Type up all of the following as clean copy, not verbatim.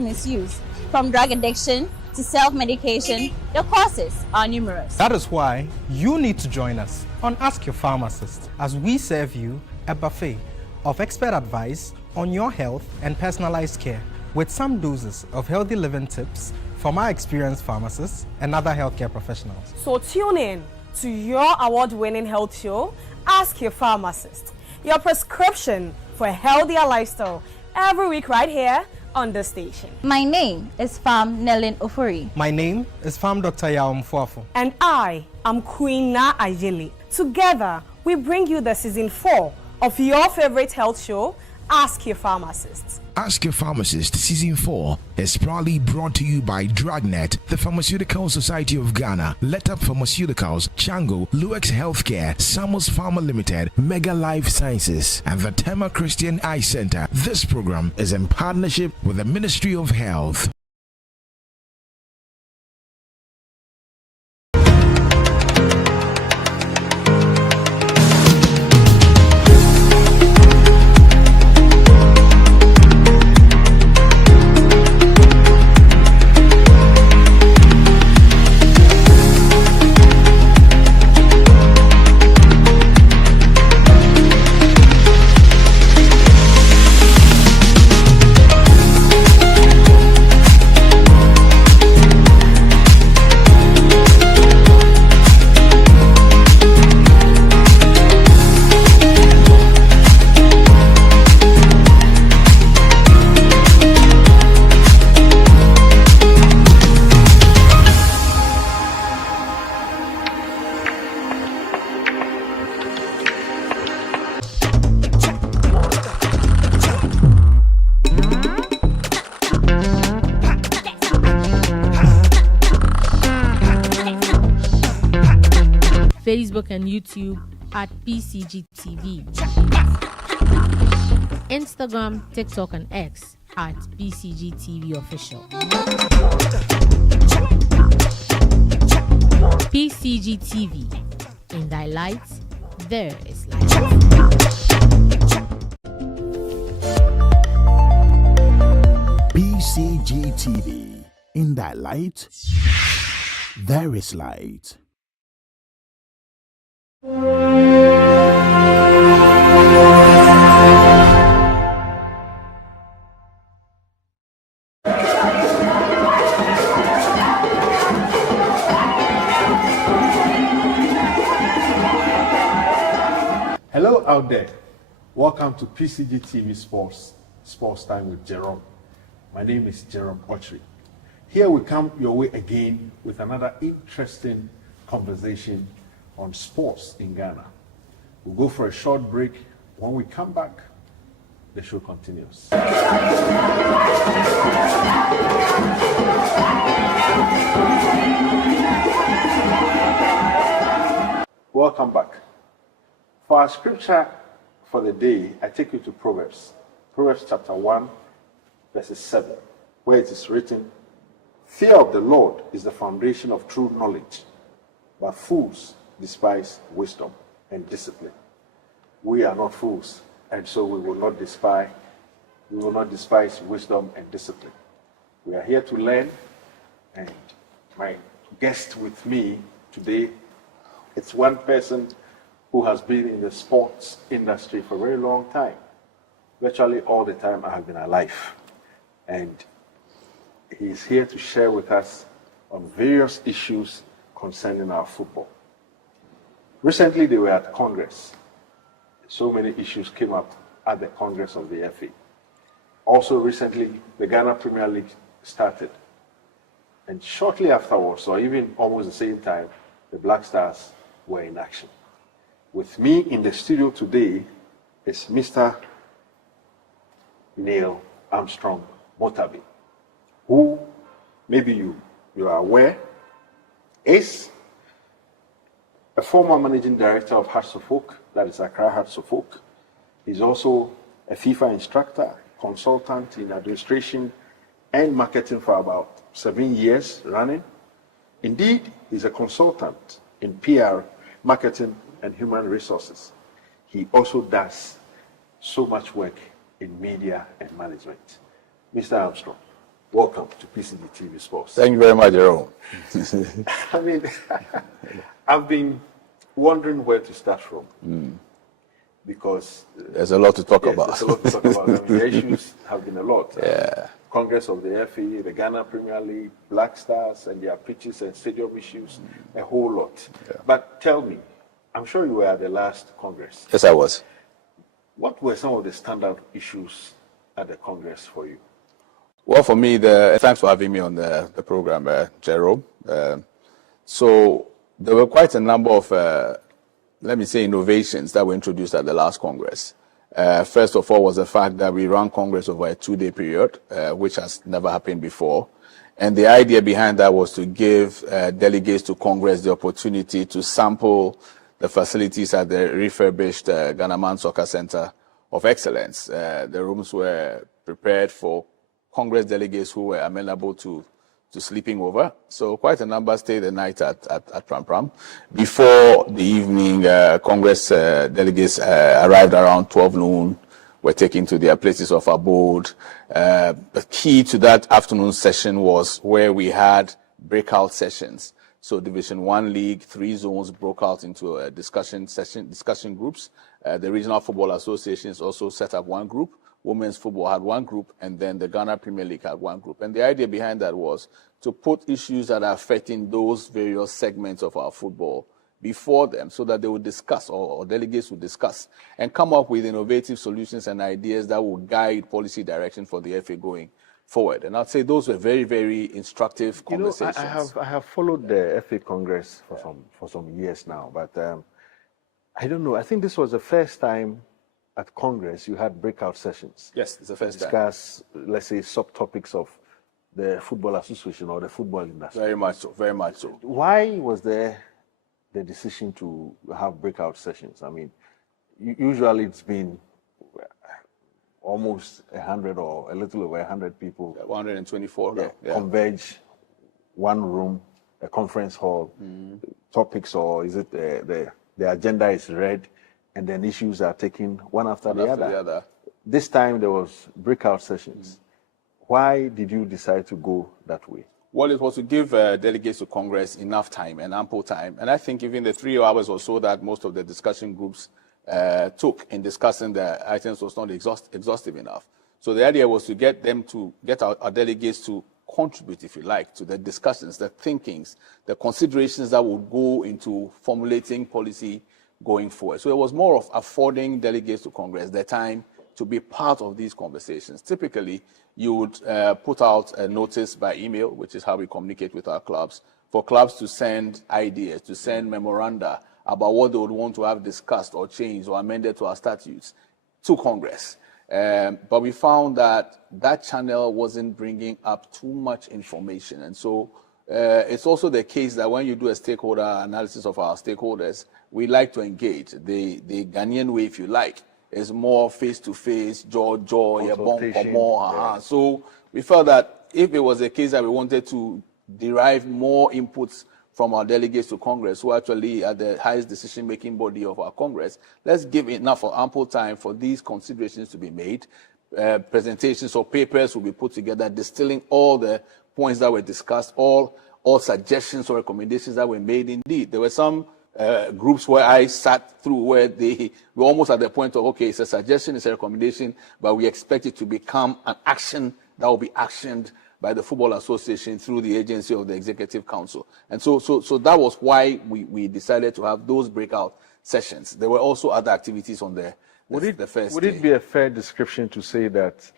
misuse, from drug addiction to self-medication. The causes are numerous. That is why you need to join us on Ask Your Pharmacist as we serve you a buffet of expert advice on your health and personalized care with some doses of healthy living tips from our experienced pharmacists and other healthcare professionals. So tune in to your award-winning health show, Ask Your Pharmacist, your prescription for a healthier lifestyle, every week right here on the station. My name is Farm Nelin Ofori. My name is Farm Dr. Yaum Fuafu. And I am Queen Na Ajili. Together, we bring you the season 4 of your favorite health show, Ask Your Pharmacist. Ask Your Pharmacist Season 4 is proudly brought to you by Dragnet, the Pharmaceutical Society of Ghana, Let Up Pharmaceuticals, Chango, Luex Healthcare, Samos Pharma Limited, Mega Life Sciences, and the Tema Christian Eye Center. This program is in partnership with the Ministry of Health. Facebook and YouTube at Pcgtv. Instagram, TikTok, and X at Pcgtv Official. Pcgtv. In thy light, there is light. Pcgtv. In thy light, there is light. Hello out there. Welcome to Pcgtv Sports Time with Jerome. My name is Jerome Ochri. Here we come your way again with another interesting conversation on sports in Ghana. We'll go for a short break. When we come back, the show continues. Welcome back. For our scripture for the day, I take you to Proverbs. Proverbs chapter 1, verses 7, where it is written, "Fear of the Lord is the foundation of true knowledge, but fools despise wisdom and discipline." We are not fools, and so we will not despise wisdom and discipline. We are here to learn, and my guest with me today, it's one person who has been in the sports industry for a very long time. Virtually all the time I have been alive. And he's here to share with us on various issues concerning our football. Recently, they were at Congress. So many issues came up at the Congress of the FA. Also, recently, the Ghana Premier League started. And shortly afterwards, or even almost the same time, the Black Stars were in action. With me in the studio today is Mr. Neil Armstrong Motabi, who maybe you are aware is a former managing director of Hearts of Oak, that is Accra Hearts of Oak. He's also a FIFA instructor, consultant in administration and marketing for about 7 years running. Indeed, he's a consultant in PR, marketing, and human resources. He also does so much work in media and management. Mr. Armstrong, welcome to Pcgtv Sports. Thank you very much, Jerome. I mean, I've been wondering where to start from because there's a lot to talk about. There's a lot to talk about. I mean, the issues have been a lot. Yeah. Congress of the FA, the Ghana Premier League, Black Stars, and their pitches and stadium issues, a whole lot. Yeah. But tell me, I'm sure you were at the last Congress. Yes, I was. What were some of the standout issues at the Congress for you? Well, for me, thanks for having me on the program, Jerome. So there were quite a number of, let me say, innovations that were introduced at the last Congress. First of all was the fact that we ran Congress over a 2-day period, which has never happened before. And the idea behind that was to give delegates to Congress the opportunity to sample the facilities at the refurbished Ghana Man Soccer Center of Excellence. The rooms were prepared for Congress delegates who were amenable to sleeping over. So quite a number stayed the night at Pram Pram. Before the evening, Congress delegates arrived around 12 noon, were taken to their places of abode. The key to that afternoon session was where we had breakout sessions. So Division 1 League, 3 zones broke out into a discussion groups. The Regional Football Associations also set up one group. Women's football had one group, and then the Ghana Premier League had one group. And the idea behind that was to put issues that are affecting those various segments of our football before them so that they would discuss, or delegates would discuss, and come up with innovative solutions and ideas that will guide policy direction for the FA going forward. And I'd say those were very, very instructive conversations. I have followed the FA Congress for some years now, but I don't know. I think this was the first time at Congress you had breakout sessions. Yes, it's the first time. Discuss, let's say, subtopics of the Football Association or the football industry. Very much so, very much so. Why was there the decision to have breakout sessions? I mean, usually it's been almost 100 or a little over 100 people. 124. Converge one room, a conference hall, topics, or is it the agenda is read, and then issues are taken one after the other. This time there was breakout sessions. Why did you decide to go that way? Well, it was to give delegates to Congress enough time and ample time. And I think even the 3 hours or so that most of the discussion groups took in discussing the items was not exhaustive enough. So the idea was to get our delegates to contribute, if you like, to the discussions, the thinkings, the considerations that would go into formulating policy going forward. So it was more of affording delegates to Congress the time to be part of these conversations. Typically, you would put out a notice by email, which is how we communicate with our clubs, for clubs to send ideas, to send memoranda about what they would want to have discussed or changed or amended to our statutes to Congress. But we found that channel wasn't bringing up too much information. And so it's also the case that when you do a stakeholder analysis of our stakeholders, we like to engage. The Ghanaian way, if you like, is more face-to-face, jaw, more. So we felt that if it was a case that we wanted to derive more inputs from our delegates to Congress, who actually are the highest decision-making body of our Congress, let's give enough or ample time for these considerations to be made. Presentations or papers will be put together, distilling all the points that were discussed, all suggestions or recommendations that were made. Indeed, there were some groups where I sat through where they were almost at the point of, okay, it's a suggestion, it's a recommendation, but we expect it to become an action that will be actioned by the Football Association through the agency of the Executive Council. And so that was why we decided to have those breakout sessions. There were also other activities on the first Would day. it be a fair description to say that,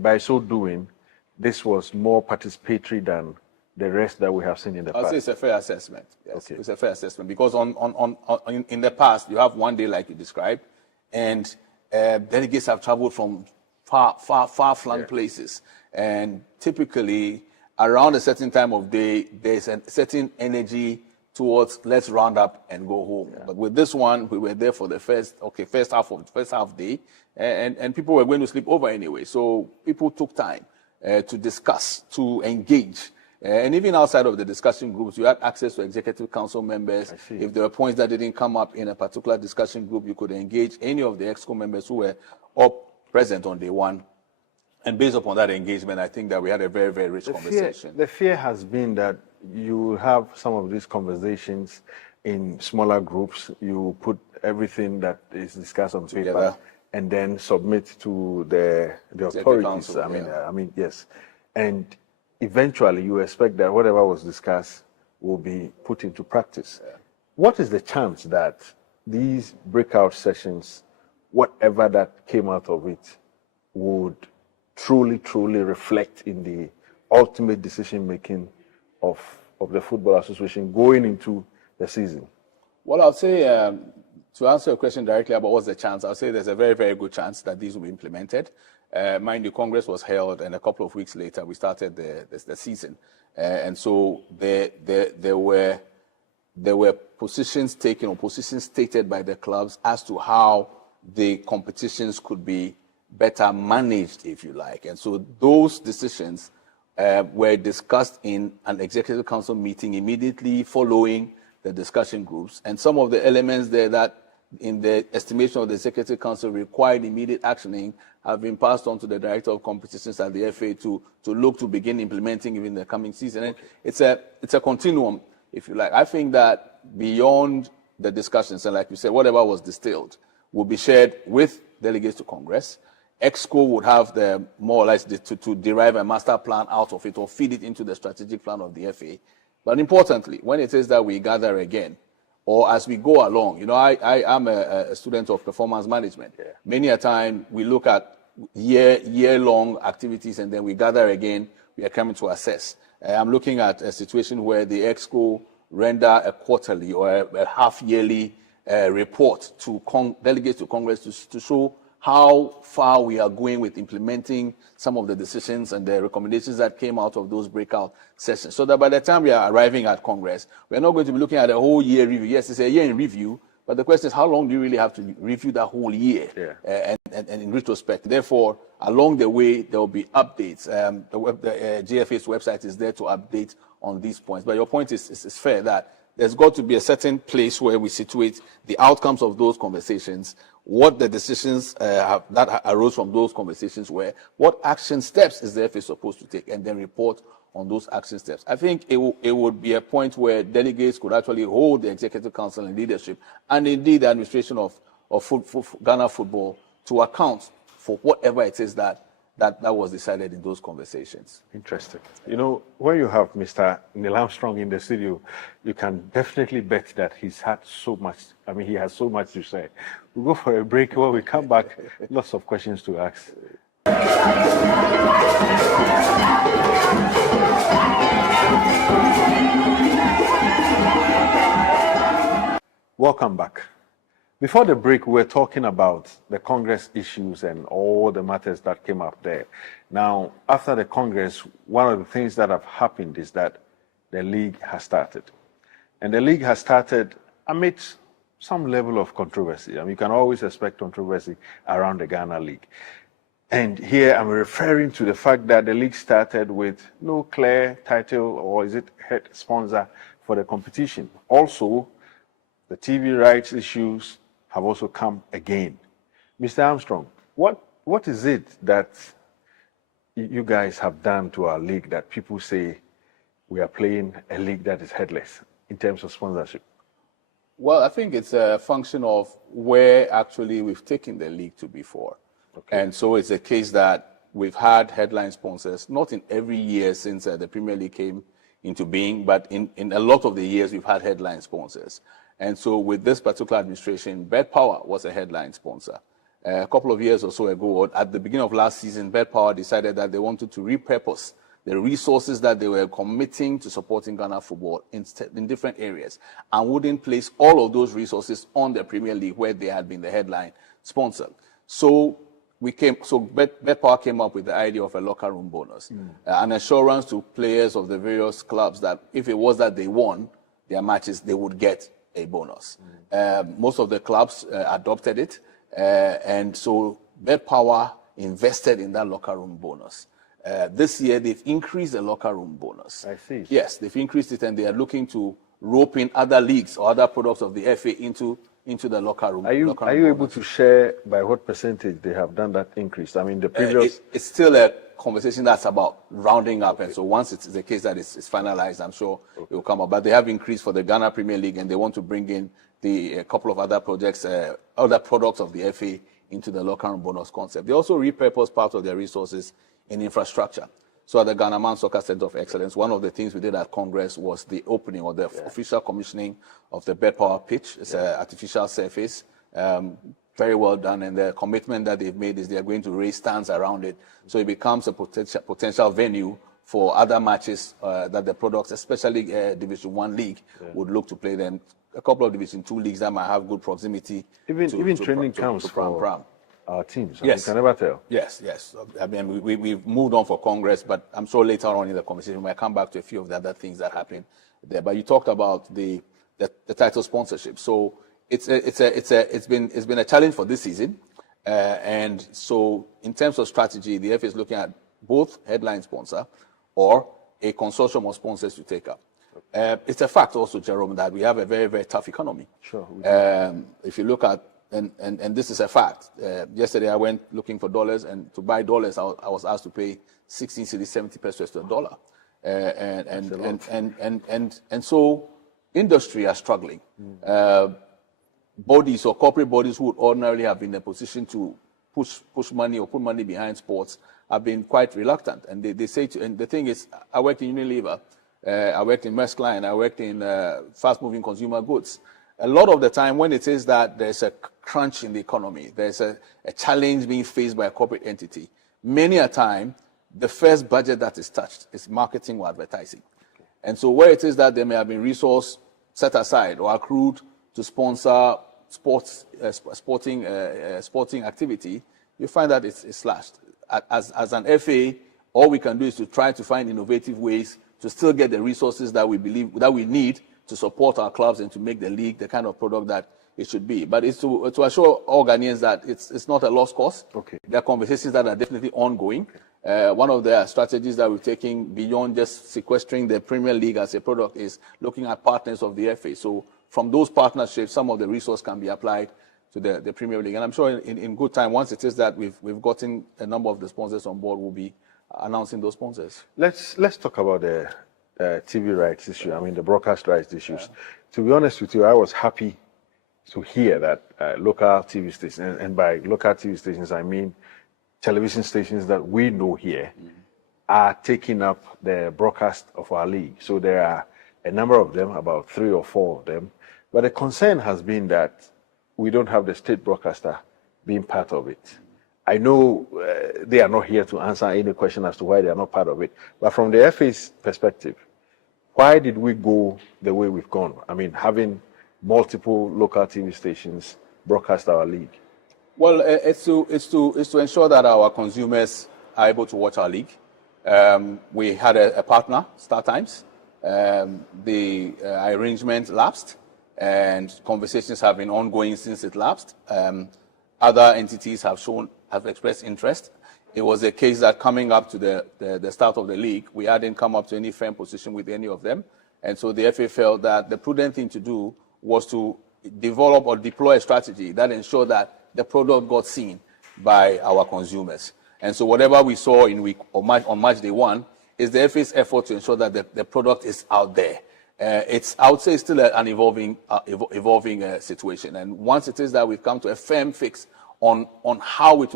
by so doing, this was more participatory than the rest that we have seen in the past? I'll say it's a fair assessment. Yes, okay. It's a fair assessment because in the past, you have one day like you described, and delegates have traveled from far-flung places. And typically, around a certain time of day, there's a certain energy towards let's round up and go home. Yeah. But with this one, we were there for the first half day, and people were going to sleep over anyway. So people took time to discuss, to engage. And even outside of the discussion groups, you had access to Executive Council members. If there were points that didn't come up in a particular discussion group, you could engage any of the EXCO members who were all present on day one And based upon that engagement, I think that we had a very, very rich conversation. The fear has been that you have some of these conversations in smaller groups. You put everything that is discussed on paper Together. and then submit to the authorities. Council, I mean, yes. And eventually you expect that whatever was discussed will be put into practice. Yeah. What is the chance that these breakout sessions, whatever that came out of it, would truly reflect in the ultimate decision-making of the Football Association going into the season? Well, I'll say, to answer your question directly about what's the chance, I'll say there's a very, very good chance that these will be implemented. Mind you, Congress was held, and a couple of weeks later, we started the season. And so there were positions taken or positions stated by the clubs as to how the competitions could be better managed, if you like. And so those decisions were discussed in an executive council meeting immediately following the discussion groups. And some of the elements there that in the estimation of the executive council required immediate actioning have been passed on to the director of competitions at the FA to look to begin implementing even in the coming season. And it's a continuum, if you like. I think that beyond the discussions, and like you said, whatever was distilled will be shared with delegates to Congress. EXCO would have the more or less to derive a master plan out of it or feed it into the strategic plan of the FA. But importantly, when it is that we gather again, or as we go along, you know, I am a student of performance management. Yeah. Many a time we look at year-long activities and then we gather again, we are coming to assess. I'm looking at a situation where the EXCO render a quarterly or a half-yearly report to delegates to Congress to show how far we are going with implementing some of the decisions and the recommendations that came out of those breakout sessions. So that by the time we are arriving at Congress, we're not going to be looking at a whole year review. Yes, it's a year in review, but the question is, how long do you really have to review that whole year? Yeah. And in retrospect, therefore, along the way, there will be updates. The GFA's website is there to update on these points. But your point is fair that there's got to be a certain place where we situate the outcomes of those conversations, what the decisions that arose from those conversations were, what action steps is the FA supposed to take, and then report on those action steps. I think it would be a point where delegates could actually hold the Executive Council and leadership, and indeed the administration of Ghana football, to account for whatever it is that was decided in those conversations. Interesting. You know, when you have Mr. Neil Armstrong in the studio, you can definitely bet that he's had so much, he has so much to say. We'll go for a break. When we come back, lots of questions to ask. Welcome back. Before the break, we were talking about the Congress issues and all the matters that came up there. Now, after the Congress, one of the things that have happened is that the league has started. And the league has started amidst some level of controversy. You can always expect controversy around the Ghana League. And here I'm referring to the fact that the league started with no clear title, or is it head sponsor for the competition. Also, the TV rights issues have also come again. Mr. Armstrong, what is it that you guys have done to our league that people say we are playing a league that is headless in terms of sponsorship? Well, I think it's a function of where actually we've taken the league to before. Okay. And so it's a case that we've had headline sponsors, not in every year since the Premier League came into being, but in a lot of the years we've had headline sponsors. And so with this particular administration, Bet Power was a headline sponsor. A couple of years or so ago, at the beginning of last season, Bet Power decided that they wanted to repurpose the resources that they were committing to supporting Ghana football in different areas, and wouldn't place all of those resources on the Premier League where they had been the headline sponsor. So Bet Power came up with the idea of a locker room bonus, an assurance to players of the various clubs that if it was that they won their matches, they would get a bonus. Most of the clubs adopted it, and so Bet Power invested in that locker room bonus. This year, they've increased the locker room bonus. I see. Yes, they've increased it, and they are looking to rope in other leagues or other products of the FA into into the locker room. Are you able to share by what percentage they have done that increase? I mean, the previous... It's still a conversation that's about rounding up, and so once it's the case that it's finalized, I'm sure it will come up. But they have increased for the Ghana Premier League, and they want to bring in a couple of other projects, other products of the FA into the locker room bonus concept. They also repurpose part of their resources in infrastructure. So at the Ghana Man Soccer Center of Excellence, one of the things we did at Congress was the opening or the official commissioning of the Bed Power pitch. It's an artificial surface, very well done, and the commitment that they've made is they are going to raise stands around it, so it becomes a potential venue for other matches that the products, especially Division 1 league, would look to play. Then a couple of Division 2 leagues that might have good proximity. Even training camps for our teams. Yes. You can never tell. Yes. I mean, we've moved on for Congress, but I'm sure later on in the conversation we might come back to a few of the other things that happen there. But you talked about the title sponsorship. So it's been a challenge for this season, and so in terms of strategy, the FA is looking at both headline sponsor or a consortium of sponsors to take up. It's a fact also, Jerome, that we have a very, very tough economy. Sure. If you look at and this is a fact. Yesterday I went looking for dollars, and to buy dollars I was asked to pay 16 cedis 70 pesos to a dollar, and so industry are struggling. Bodies or corporate bodies who would ordinarily have been in a position to push money or put money behind sports have been quite reluctant, and they say and the thing is, I worked in Unilever, I worked in Maersk Line, I worked in fast-moving consumer goods. A lot of the time when it is that there's a crunch in the economy, there's a challenge being faced by a corporate entity, many a time, the first budget that is touched is marketing or advertising. And so where it is that there may have been resource set aside or accrued to sponsor sporting activity, you find that it's slashed. As an FA, all we can do is to try to find innovative ways to still get the resources that we believe that we need to support our clubs and to make the league the kind of product that it should be. But it's to assure all Ghanaians that it's not a lost cause. Okay. There are conversations that are definitely ongoing. One of the strategies that we're taking beyond just sequestering the Premier League as a product is looking at partners of the FA. So from those partnerships, some of the resource can be applied to the Premier League. And I'm sure in good time, once it is that we've gotten a number of the sponsors on board, we'll be announcing those sponsors. Let's talk about the TV rights issue. I mean, the broadcast rights issues. To be honest with you, I was happy to hear that local TV stations, and by local TV stations, I mean television stations that we know here, are taking up the broadcast of our league. So there are a number of them, about 3 or 4 of them. But the concern has been that we don't have the state broadcaster being part of it. I know they are not here to answer any question as to why they are not part of it. But from the FA's perspective, why did we go the way we've gone? I mean, having multiple local TV stations broadcast our league. Well, it's to ensure that our consumers are able to watch our league. We had a partner, Star Times. The arrangement lapsed, and conversations have been ongoing since it lapsed. Other entities have expressed interest. It was a case that coming up to the start of the league, we hadn't come up to any firm position with any of them. And so the FA felt that the prudent thing to do was to develop or deploy a strategy that ensured that the product got seen by our consumers. And so whatever we saw on match day 1 is the FA's effort to ensure that the product is out there. I would say, still an evolving situation. And once it is that we've come to a firm fix on how it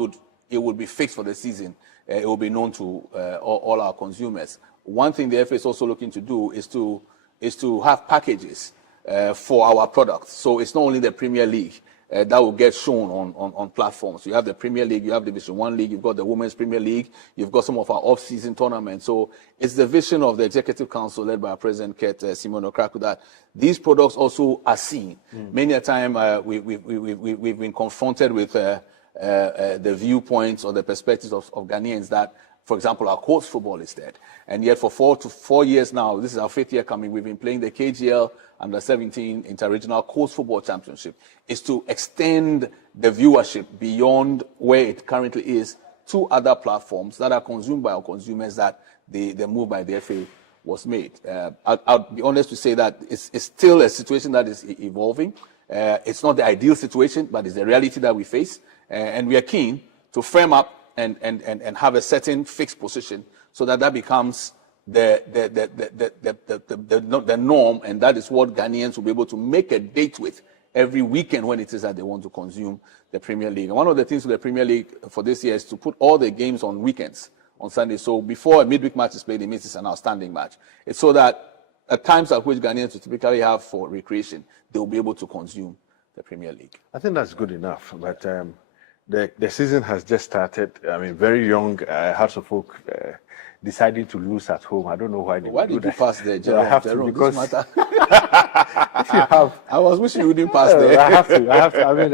would be fixed for the season, it will be known to all our consumers. One thing the FA is also looking to do is to have packages for our products. So it's not only the Premier League that will get shown on platforms. You have the Premier League, you have Division 1 League, you've got the Women's Premier League, you've got some of our off-season tournaments. So it's the vision of the Executive Council led by our President, Kurt Simon Okraku, that these products also are seen. Many a time we've been confronted with the viewpoints or the perspectives of Ghanaians that, for example, our coast football is dead. And yet for 4 years now, this is our 5th year coming, we've been playing the KGL Under-17 Inter-Regional Coast Football Championship. Is to extend the viewership beyond where it currently is to other platforms that are consumed by our consumers, that the move by the FA was made. I'll be honest to say that it's still a situation that is evolving. It's not the ideal situation, but it's the reality that we face. And we are keen to frame up and have a certain fixed position so that becomes the norm, and that is what Ghanaians will be able to make a date with every weekend when it is that they want to consume the Premier League. And one of the things with the Premier League for this year is to put all the games on weekends, on Sunday. So before a midweek match is played, it means it's an outstanding match. It's so that at times at which Ghanaians will typically have for recreation, they will be able to consume the Premier League. I think that's good enough, but the season has just started. I mean, very young House of Folk deciding to lose at home. I don't know why they Why do did you that. pass there, Jerome? I have Jerome, to, because if you have, I was wishing you wouldn't pass there. I have to. I mean,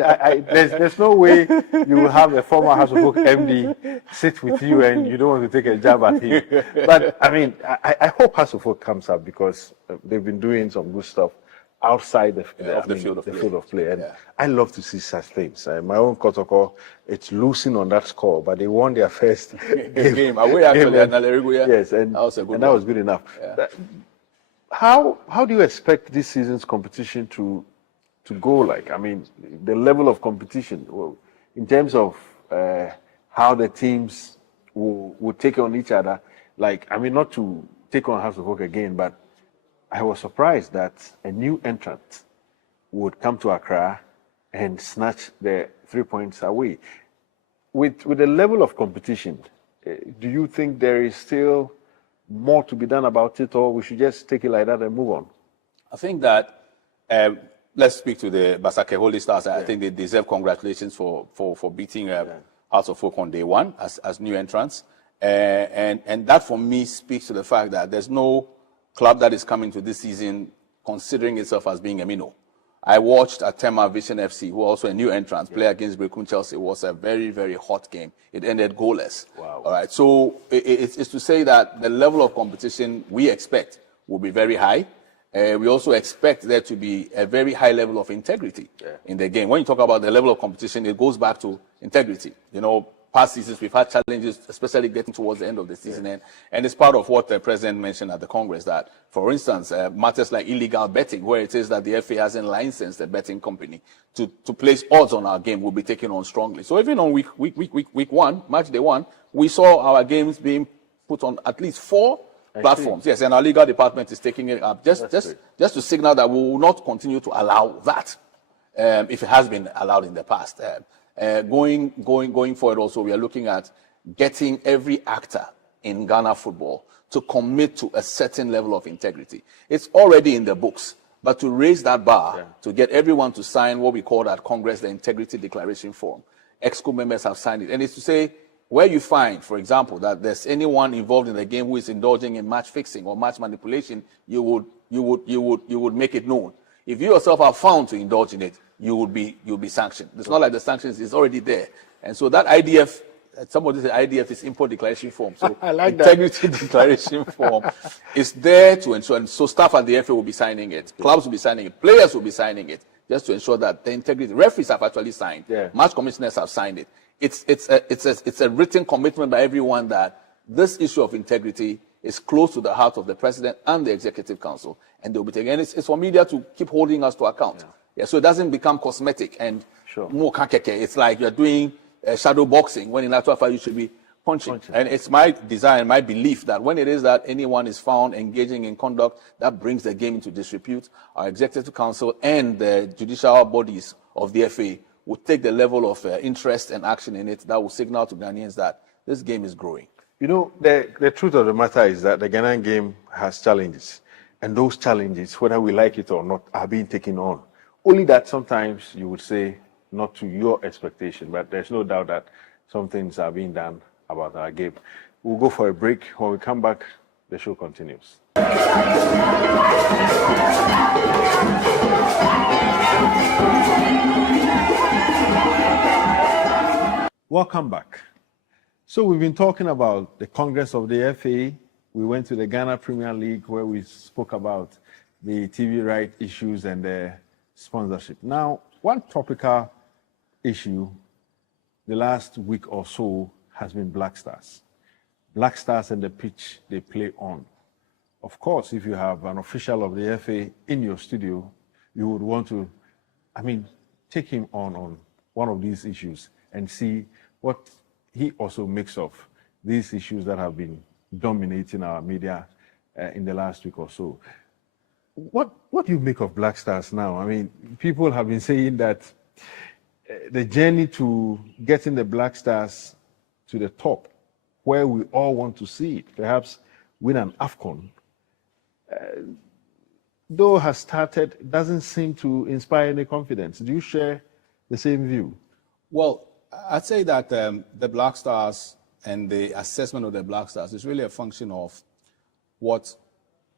there's no way you will have a former House of Folk MD sit with you and you don't want to take a jab at him. But I mean, I hope House of Folk comes up, because they've been doing some good stuff outside the field of play. And I love to see such things. My own Kotoko, it's losing on that score, but they won their first game. Away actually, yes, and that was good enough. Yeah. How do you expect this season's competition to go like? I mean, the level of competition, in terms of how the teams will take on each other. Like, I mean, not to take on House of Folk again, but I was surprised that a new entrant would come to Accra and snatch the 3 points away. With the level of competition, do you think there is still more to be done about it, or we should just take it like that and move on? I think that let's speak to the Basake Holy Stars. I think they deserve congratulations for beating House of Folk on day one as new entrants, and that for me speaks to the fact that there's no club that is coming to this season considering itself as being a minnow. I watched Atema Vision FC, who are also a new entrant, play against Brecun Chelsea. It was a very, very hot game. It ended goalless. Wow. All right. So it's to say that the level of competition we expect will be very high. We also expect there to be a very high level of integrity in the game. When you talk about the level of competition, it goes back to integrity. You know, past seasons, we've had challenges, especially getting towards the end of the season. And it's part of what the president mentioned at the Congress, that, for instance, matters like illegal betting, where it is that the FA hasn't licensed a betting company to place odds on our game, will be taken on strongly. So even on week one, match day one, we saw our games being put on at least 4 platforms. Yes, and our legal department is taking it up just to signal that we will not continue to allow that if it has been allowed in the past. Going forward also, we are looking at getting every actor in Ghana football to commit to a certain level of integrity. It's already in the books, but to raise that bar, to get everyone to sign what we call at Congress the Integrity Declaration Form. EXCO members have signed it, and it's to say, where you find, for example, that there's anyone involved in the game who is indulging in match fixing or match manipulation, you would make it known. If you yourself are found to indulge in it, you'll be sanctioned. It's not like the sanctions is already there. And so that IDF, somebody said IDF is import declaration form. So I like integrity declaration form is there to ensure. And so staff at the FA will be signing it. Clubs will be signing it. Players will be signing it, just to ensure that the integrity. Referees have actually signed. Match commissioners have signed it. It's a written commitment by everyone that this issue of integrity is close to the heart of the president and the executive council, and they'll be taking. And it's for media to keep holding us to account. So it doesn't become cosmetic and more kakeke. It's like you're doing shadow boxing when in actual fact you should be punching. And it's my desire, my belief that when it is that anyone is found engaging in conduct that brings the game into disrepute, our executive council and the judicial bodies of the FA will take the level of interest and action in it that will signal to Ghanaians that this game is growing. You know, the truth of the matter is that the Ghanaian game has challenges. And those challenges, whether we like it or not, are being taken on. Only that sometimes you would say not to your expectation, but there's no doubt that some things are being done about our game. We'll go for a break. When we come back, the show continues. Welcome back. So we've been talking about the Congress of the FA. We went to the Ghana Premier League where we spoke about the TV right issues and the sponsorship. Now, one topical issue the last week or so has been Black Stars. Black Stars and the pitch they play on. Of course, if you have an official of the FA in your studio, you would want to take him on one of these issues and see what he also makes of these issues that have been dominating our media in the last week or so. What do you make of Black Stars now? I mean, people have been saying that the journey to getting the Black Stars to the top, where we all want to see it, perhaps win an AFCON, though has started, doesn't seem to inspire any confidence. Do you share the same view? Well, I'd say that the Black Stars and the assessment of the Black Stars is really a function of what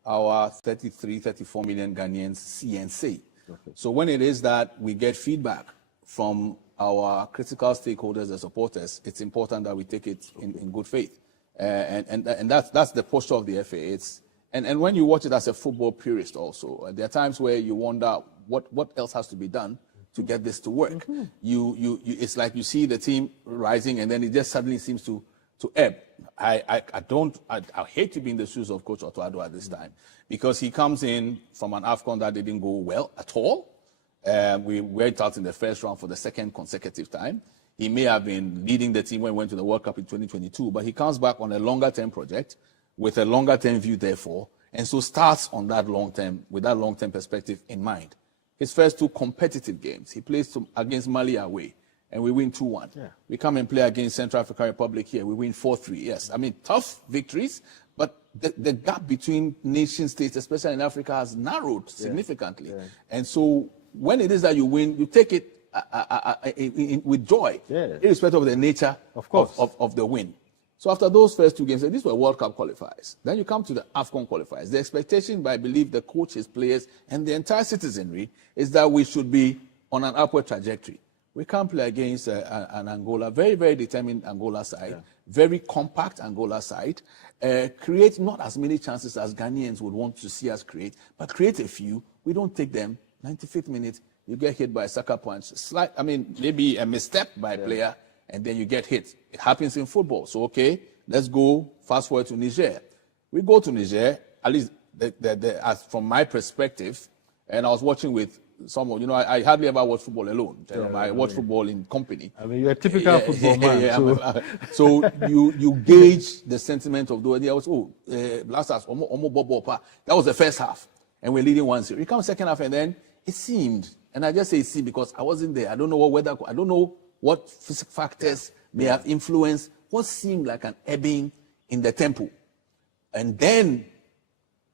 our 33, 34 million Ghanaians see and say. Okay. So when it is that we get feedback from our critical stakeholders and supporters, it's important that we take it in good faith. And that's the posture of the FA. And when you watch it as a football purist also, there are times where you wonder what else has to be done to get this to work. Mm-hmm. It's like you see the team rising and then it just suddenly seems to ebb. I hate to be in the shoes of Coach Otto Addo at this time, because he comes in from an AFCON that didn't go well at all. We went out in the first round for the second consecutive time. He may have been leading the team when we went to the World Cup in 2022, but he comes back on a longer-term project with a longer-term view, therefore, and so starts on that long-term, with that long-term perspective in mind. His first two competitive games, he plays against Mali away, and we win 2-1. Yeah. We come and play against Central African Republic here, we win 4-3. Yes, I mean, tough victories, but the gap between nation states, especially in Africa, has narrowed significantly. Yeah. And so when it is that you win, you take it with joy, irrespective of the nature of the win. So after those first two games, these were World Cup qualifiers. Then you come to the AFCON qualifiers. The expectation by, I believe, the coaches, players, and the entire citizenry is that we should be on an upward trajectory. We can't play against an Angola, very, very determined Angola side, very compact Angola side, create not as many chances as Ghanaians would want to see us create, but create a few. We don't take them. 95th minute, you get hit by a sucker punch. Maybe a misstep by a player, and then you get hit. It happens in football. So, okay, let's go fast forward to Niger. We go to Niger, at least as from my perspective, and I was watching with someone, I hardly ever watch football alone. I watch football in company. I mean, you're a typical football man. So you gauge the sentiment of the idea. Last house, that was the first half, and we're leading 1-0. You come second half, and then it seemed, and I just say it seemed because I wasn't there. I don't know what weather, I don't know what physical factors may have influenced what seemed like an ebbing in the tempo. And then,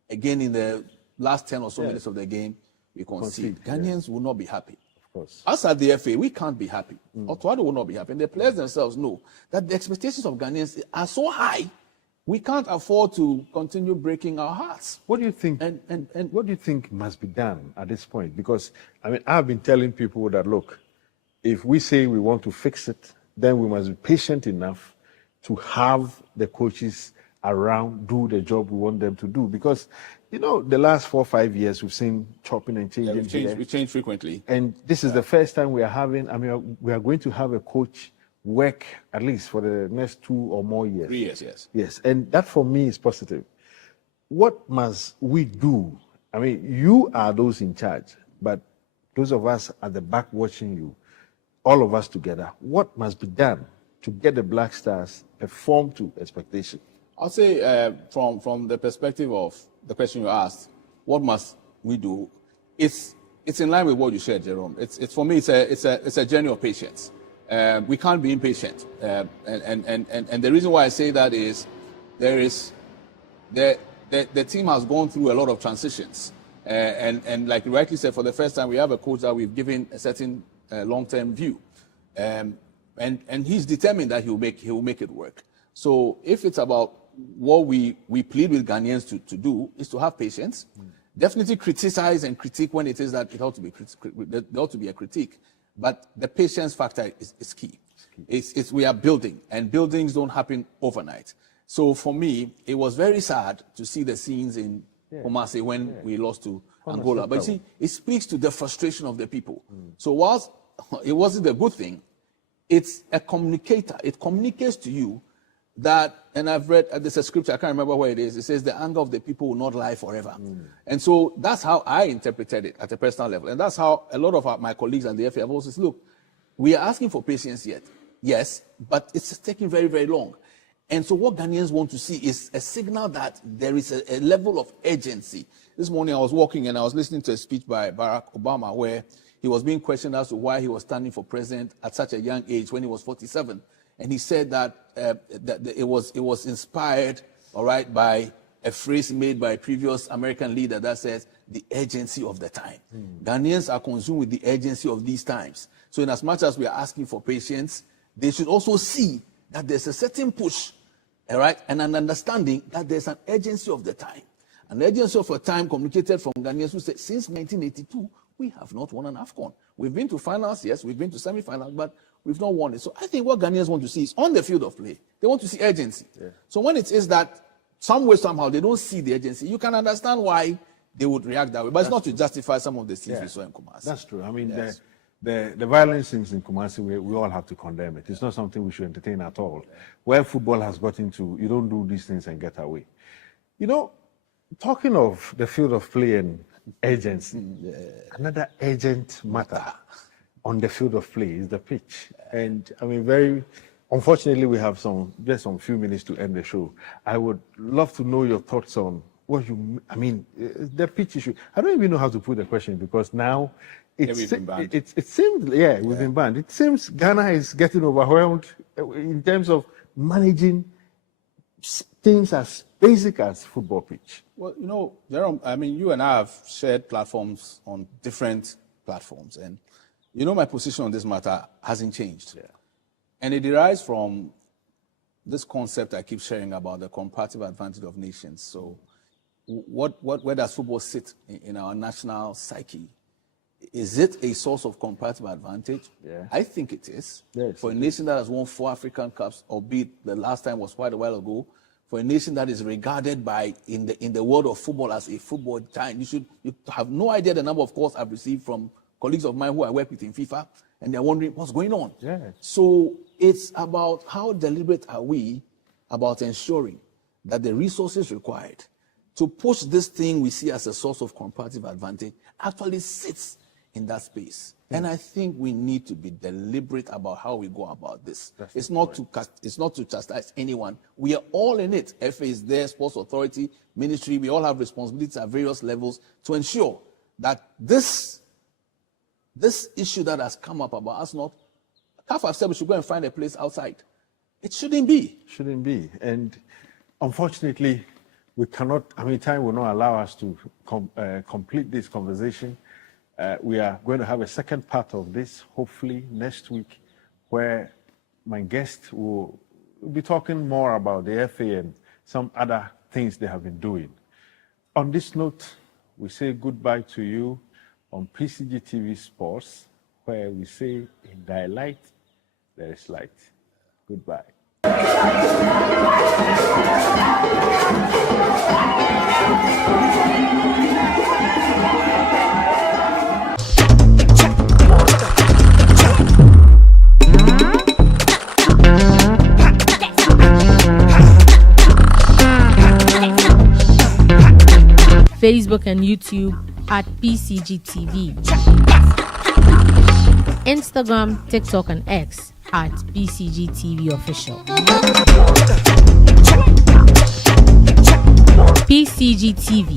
again, in the last 10 or so minutes of the game, we concede. Ghanaians will not be happy. Of course. Us at the FA, we can't be happy. Otto Addo will not be happy. And the players themselves know that the expectations of Ghanaians are so high, we can't afford to continue breaking our hearts. What do you think? And what do you think must be done at this point? Because I've been telling people that, look, if we say we want to fix it, then we must be patient enough to have the coaches around do the job we want them to do. Because the last 4 or 5 years we've seen chopping and changing. We change frequently, and this is the first time we are having. We are going to have a coach work at least for the next 2 or more years. 3 years, yes, and that for me is positive. What must we do? You are those in charge, but those of us at the back watching you, all of us together, what must be done to get the Black Stars perform to expectation? I'll say from the perspective of the question you asked, what must we do? It's in line with what you said, Jerome. It's for me, it's a journey of patience. We can't be impatient, and the reason why I say that is the team has gone through a lot of transitions, and like you rightly said, for the first time we have a coach that we've given a certain long-term view, and he's determined that he will make it work. So if it's about what we plead with Ghanaians to do is to have patience, definitely criticize and critique when it is that it ought to be there ought to be a critique. But the patience factor is key. We are building, and buildings don't happen overnight. So for me, it was very sad to see the scenes in Kumasi when we lost to Angola. But you see, it speaks to the frustration of the people. So whilst it wasn't a good thing, it's a communicator. It communicates to you that, and I've read, there's a scripture, I can't remember where it is. It says, the anger of the people will not lie forever. And so that's how I interpreted it at a personal level. And that's how a lot of my colleagues and the FA have also said, look, we are asking for patience yet. Yes, but it's taking very, very long. And so what Ghanaians want to see is a signal that there is a level of urgency. This morning I was walking and I was listening to a speech by Barack Obama where he was being questioned as to why he was standing for president at such a young age when he was 47. And he said that, that it was inspired, all right, by a phrase made by a previous American leader that says, the urgency of the time. Ghanaians are consumed with the urgency of these times. So in as much as we are asking for patience, they should also see that there's a certain push, all right, and an understanding that there's an urgency of the time. An urgency of a time communicated from Ghanaians who said, since 1982, we have not won an AFCON. We've been to finals, yes, we've been to semi-finals, but we've not won it. So I think what Ghanaians want to see is on the field of play. They want to see urgency. Yeah. So when it is that some way, somehow, they don't see the urgency, you can understand why they would react that way. But it's not to justify some of the things we saw in Kumasi. That's true. I mean, yes. the violence in Kumasi, we all have to condemn it. It's not something we should entertain at all. Where football has gotten to, you don't do these things and get away. You know, talking of the field of play and urgency, another urgent matter on the field of play is the pitch. And I mean, unfortunately, we have just some few minutes to end the show. I would love to know your thoughts on the pitch issue. I don't even know how to put the question because now it seems, we've been banned. It seems Ghana is getting overwhelmed in terms of managing things as basic as football pitch. Well, you know, Jerome, I mean, you and I have shared platforms on different platforms. And, you know, my position on this matter hasn't changed. Yeah. And it derives from this concept I keep sharing about the comparative advantage of nations. So where does football sit in our national psyche? Is it a source of comparative advantage? Yeah. I think it is. Yes. For a nation that has won 4 African Cups, albeit the last time was quite a while ago, for a nation that is regarded in the world of football as a football giant, you have no idea the number of calls I've received from colleagues of mine who I work with in FIFA, and they're wondering what's going on. Yeah. So it's about how deliberate are we about ensuring that the resources required to push this thing we see as a source of comparative advantage actually sits in that space. And I think we need to be deliberate about how we go about this. It's not to chastise anyone. We are all in it. FA is there, Sports Authority, Ministry. We all have responsibilities at various levels to ensure that this issue that has come up about us not, CAF have said we should go and find a place outside. It shouldn't be. Shouldn't be. And unfortunately, we cannot, time will not allow us to complete this conversation. We are going to have a second part of this, hopefully next week, where my guest will be talking more about the FA and some other things they have been doing. On this note, we say goodbye to you on Pcgtv Sports, where we say, in thy light, there is light. Goodbye. Facebook and YouTube at Pcgtv. Instagram, TikTok, and X at Pcgtv Official. Pcgtv.